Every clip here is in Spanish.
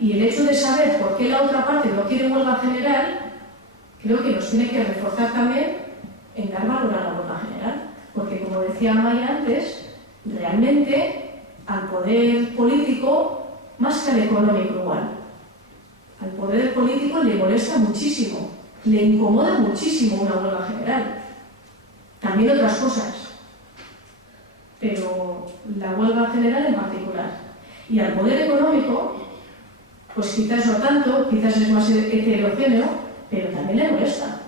Y el hecho de saber por qué la otra parte no quiere huelga general, creo que nos tiene que reforzar también en dar valor a la huelga general. Porque, como decía Maya antes, realmente al poder político, más que al económico igual, al poder político le molesta muchísimo, le incomoda muchísimo una huelga general. También otras cosas, pero la huelga general en particular. Y al poder económico, pues quizás no tanto, quizás es más heterogéneo, pero también le molesta.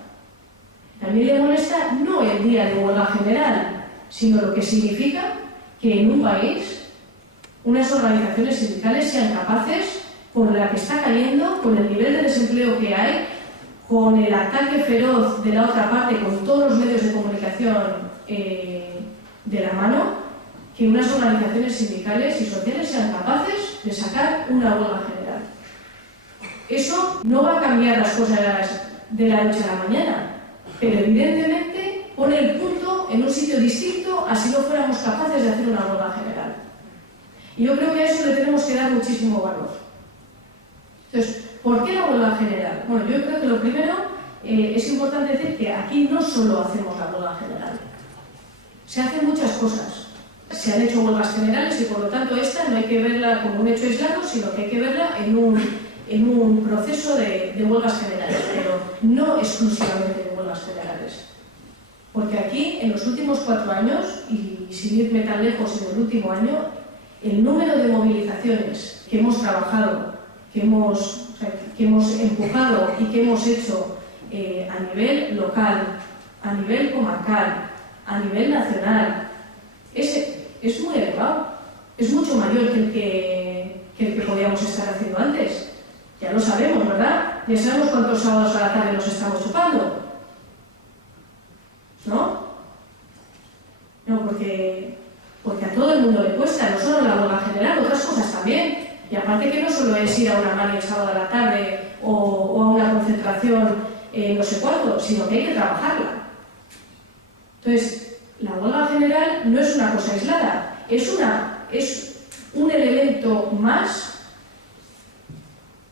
También le molesta no el día de huelga general, sino lo que significa que en un país unas organizaciones sindicales sean capaces, con la que está cayendo, con el nivel de desempleo que hay, con el ataque feroz de la otra parte, con todos los medios de comunicación de la mano, que unas organizaciones sindicales y sociales sean capaces de sacar una huelga general. Eso no va a cambiar las cosas de la noche a la mañana, pero evidentemente pone el punto en un sitio distinto a si no fuéramos capaces de hacer una huelga general. Y yo creo que a eso le tenemos que dar muchísimo valor. Entonces, ¿por qué la huelga general? Bueno, yo creo que lo primero es importante decir que aquí no solo hacemos la huelga general. Se hacen muchas cosas. Se han hecho huelgas generales y por lo tanto esta no hay que verla como un hecho aislado, sino que hay que verla en un proceso de huelgas generales, pero no exclusivamente de huelgas generales. Porque aquí, en los últimos 4 años, y sin irme tan lejos en el último año, el número de movilizaciones que hemos trabajado, que hemos empujado y que hemos hecho a nivel local, a nivel comarcal, a nivel nacional, es muy elevado. Es mucho mayor que el que podíamos estar haciendo antes. Ya lo sabemos, ¿verdad? Ya sabemos cuántos sábados a la tarde nos estamos chupando. ¿No? No, porque a todo el mundo le cuesta, no solo la huelga general, otras cosas también. Y aparte que no solo es ir a una mani el sábado a la tarde o a una concentración no sé cuándo, sino que hay que trabajarla. Entonces, la huelga general no es una cosa aislada, es un elemento más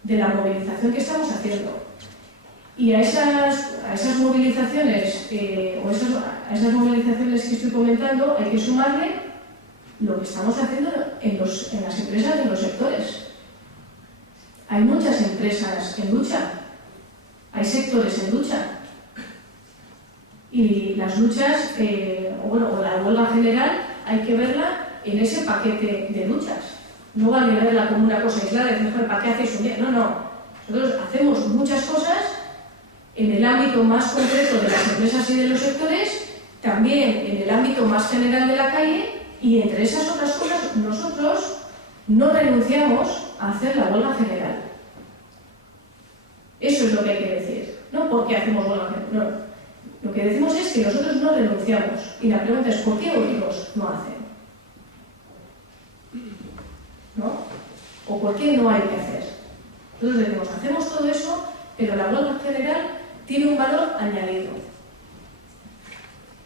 de la movilización que estamos haciendo. Y a esas movilizaciones, a esas movilizaciones que estoy comentando, hay que sumarle lo que estamos haciendo en las empresas de los sectores. Hay muchas empresas en lucha, hay sectores en lucha. Y las luchas, o la huelga general, hay que verla en ese paquete de luchas. No vale verla como una cosa aislada y decir, ¿para qué hacéis un día? No, no. Nosotros hacemos muchas cosas en el ámbito más concreto de las empresas y de los sectores, también en el ámbito más general de la calle, y entre esas otras cosas nosotros no renunciamos a hacer la huelga general. Eso es lo que hay que decir. No porque hacemos huelga general, no. Lo que decimos es que nosotros no renunciamos. Y la pregunta es, ¿por qué otros no hacen? ¿No? ¿O por qué no hay que hacer? Entonces decimos, hacemos todo eso, pero la huelga general tiene un valor añadido.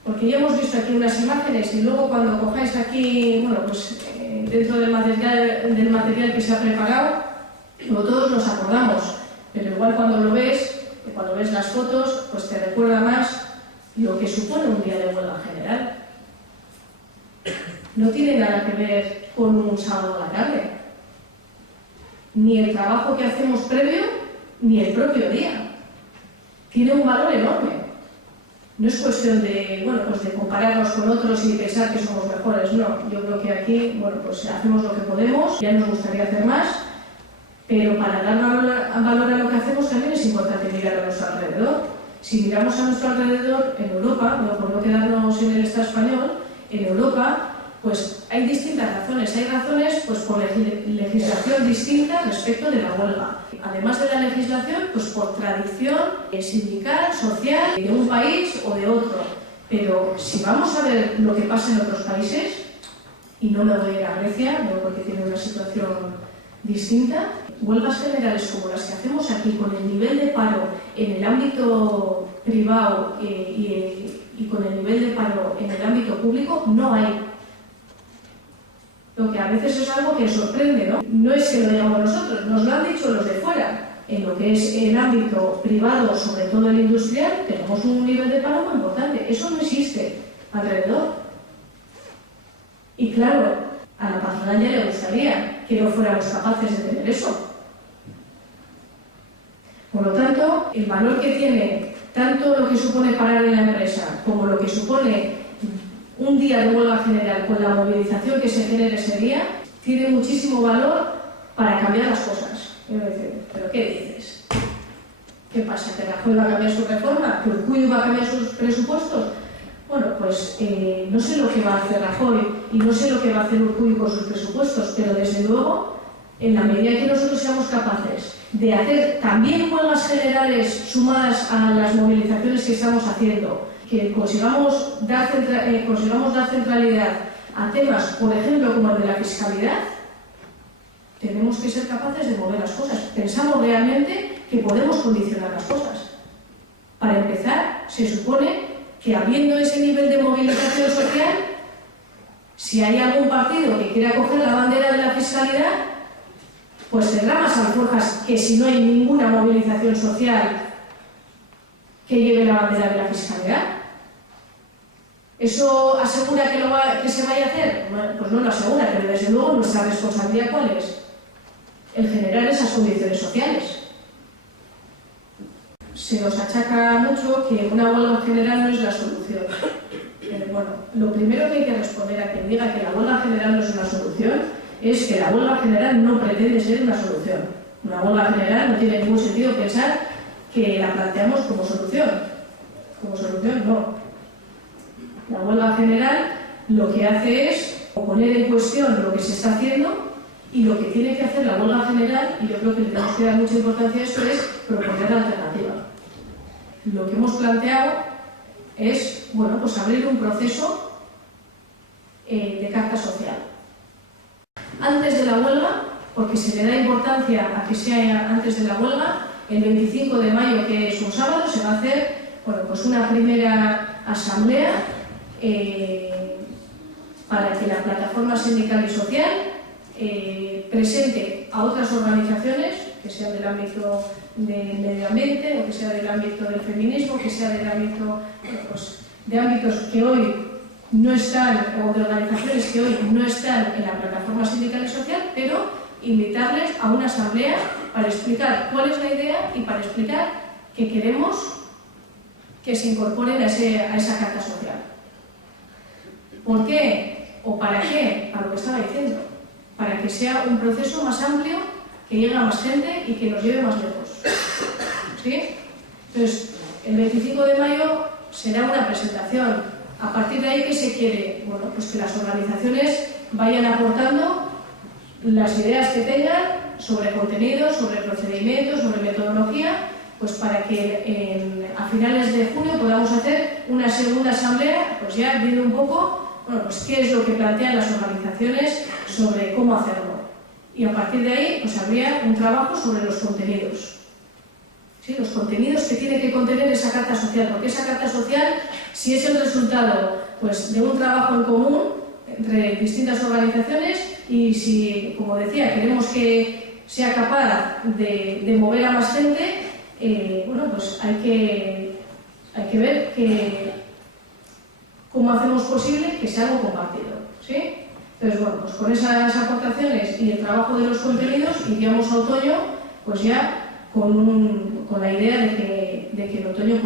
Porque ya hemos visto aquí unas imágenes y luego cuando cojáis aquí, bueno, pues dentro del material que se ha preparado, como todos nos acordamos, pero igual cuando ves las fotos, pues te recuerda más lo que supone un día de huelga general. No tiene nada que ver con un sábado a la tarde. Ni el trabajo que hacemos previo, ni el propio día. Tiene un valor enorme. No es cuestión de compararnos con otros y pensar que somos mejores, no. Yo creo que aquí, pues hacemos lo que podemos, ya nos gustaría hacer más, pero para dar valor a lo que hacemos también es importante mirar a nuestro alrededor. Si miramos a nuestro alrededor en Europa, por no quedarnos en el Estado español, en Europa, pues hay distintas razones. Hay razones pues por legislación distinta respecto de la huelga. Además de la legislación, pues por tradición sindical, social, de un país o de otro. Pero si vamos a ver lo que pasa en otros países, y no me voy a ir a Grecia, porque tiene una situación distinta, huelgas generales como las que hacemos aquí, con el nivel de paro en el ámbito privado y con el nivel de paro en el ámbito público, no hay. lo que a veces es algo que sorprende, ¿no? No es que lo digamos nosotros, nos lo han dicho los de fuera. En lo que es el ámbito privado, sobre todo el industrial, tenemos un nivel de paro muy importante. Eso no existe alrededor. Y claro, a la patronal ya le gustaría que no fuéramos capaces de tener eso. Por lo tanto, el valor que tiene tanto lo que supone parar en la empresa como lo que supone un día de huelga general con la movilización que se genere ese día, tiene muchísimo valor para cambiar las cosas. Y uno dice, ¿pero qué dices? ¿Qué pasa? ¿Que Rajoy va a cambiar su reforma? ¿Que Urkullu va a cambiar sus presupuestos? Bueno, pues no sé lo que va a hacer Rajoy y no sé lo que va a hacer Urkullu con sus presupuestos, pero desde luego, en la medida que nosotros seamos capaces de hacer también huelgas generales sumadas a las movilizaciones que estamos haciendo, que consigamos dar centralidad a temas, por ejemplo, como el de la fiscalidad, tenemos que ser capaces de mover las cosas. Pensamos realmente que podemos condicionar las cosas. Para empezar, se supone que habiendo ese nivel de movilización social, si hay algún partido que quiera coger la bandera de la fiscalidad, pues tendrá más alforjas que si no hay ninguna movilización social que lleve la bandera de la fiscalidad. ¿Eso asegura que se vaya a hacer? Pues no lo asegura, pero desde luego nuestra responsabilidad ¿cuál es? El generar esas condiciones sociales. Se nos achaca mucho que una huelga general no es la solución. Bueno, lo primero que hay que responder a quien diga que la huelga general no es una solución es que la huelga general no pretende ser una solución. Una huelga general no tiene ningún sentido pensar que la planteamos como solución. Como solución, no. La huelga general lo que hace es poner en cuestión lo que se está haciendo y lo que tiene que hacer la huelga general, y yo creo que le tenemos que dar mucha importancia a esto, es proponer la alternativa. Lo que hemos planteado es, bueno, pues abrir un proceso de carta social. Antes de la huelga, porque se le da importancia a que sea antes de la huelga, el 25 de mayo, que es un sábado, se va a hacer, bueno, pues una primera asamblea para que la plataforma sindical y social presente a otras organizaciones, que sean del ámbito del medio ambiente, o que sea del ámbito del feminismo, que sea del ámbito, bueno, pues, de ámbitos que hoy no están, o de organizaciones que hoy no están en la plataforma sindical y social, pero invitarles a una asamblea para explicar cuál es la idea y para explicar que queremos que se incorporen a esa carta social. ¿Por qué? ¿O para qué? Para lo que estaba diciendo. Para que sea un proceso más amplio, que llegue a más gente y que nos lleve más lejos. ¿Sí? Entonces, el 25 de mayo será una presentación. A partir de ahí, ¿qué se quiere? Bueno, pues que las organizaciones vayan aportando las ideas que tengan sobre contenidos, sobre procedimientos, sobre metodología, pues para que a finales de junio podamos hacer una segunda asamblea, pues ya viendo un poco, bueno, pues qué es lo que plantean las organizaciones sobre cómo hacerlo. Y a partir de ahí, pues habría un trabajo sobre los contenidos. ¿Sí? Los contenidos que tiene que contener esa carta social, porque esa carta social, si es el resultado pues, de un trabajo en común entre distintas organizaciones, y si, como decía, queremos que sea capaz de mover a más gente, bueno, pues hay que ver cómo hacemos posible que sea algo compartido. ¿Sí? Entonces, bueno, pues con esas aportaciones y el trabajo de los contenidos, iríamos a otoño, pues ya con la idea de que en otoño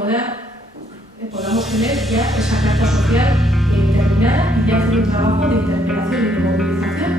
podamos tener ya esa carta social terminada y ya hacer un trabajo de interpelación y de movilización